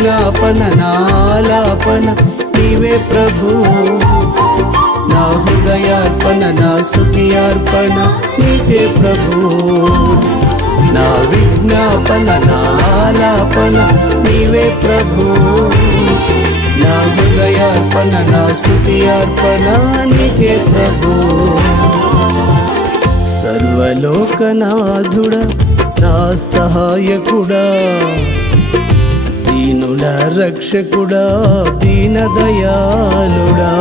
విజ్ఞాపన నాలాపన నీవే ప్రభు. నా హృదయార్పణ నా స్తుతి అర్పణ నీకే ప్రభు. నా విజ్ఞాపన నాలాపన నీవే ప్రభు. నా హృదయార్పణ నా స్తుతి అర్పణ నీకే ప్రభు. సర్వలోకనాథుడా నా సహాయకుడా, దీనుల రక్షకుడా, దీనదయాళుడా.